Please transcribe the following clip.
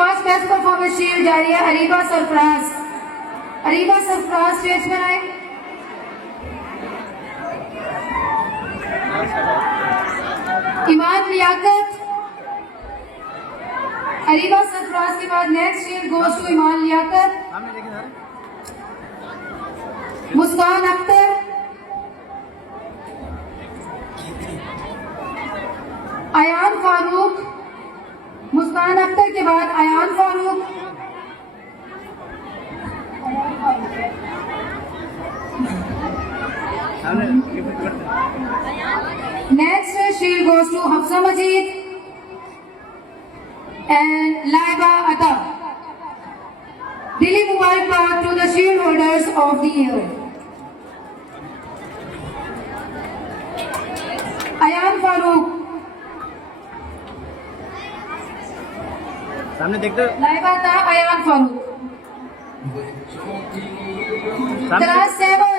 First best performance shield जा रही है अरीबा सरफराज। अरीबा सरफराज स्टेज पर आए। ईमान लियाकत। अरीबा सरफराज के बाद next shield goes to Iman Liaquat. Muskan Akhtar, Ayan Farooq. Muskan Akhtar के बाद Ayan Farooq. Next shield goes to Hafsa Majeed and Laiba Atta. Dili Mubarak to the shield holders of the year. Ayan Farooq. सामने देखते Laiba Atta, Ayan Farooq. सामने Taraz Sehwag.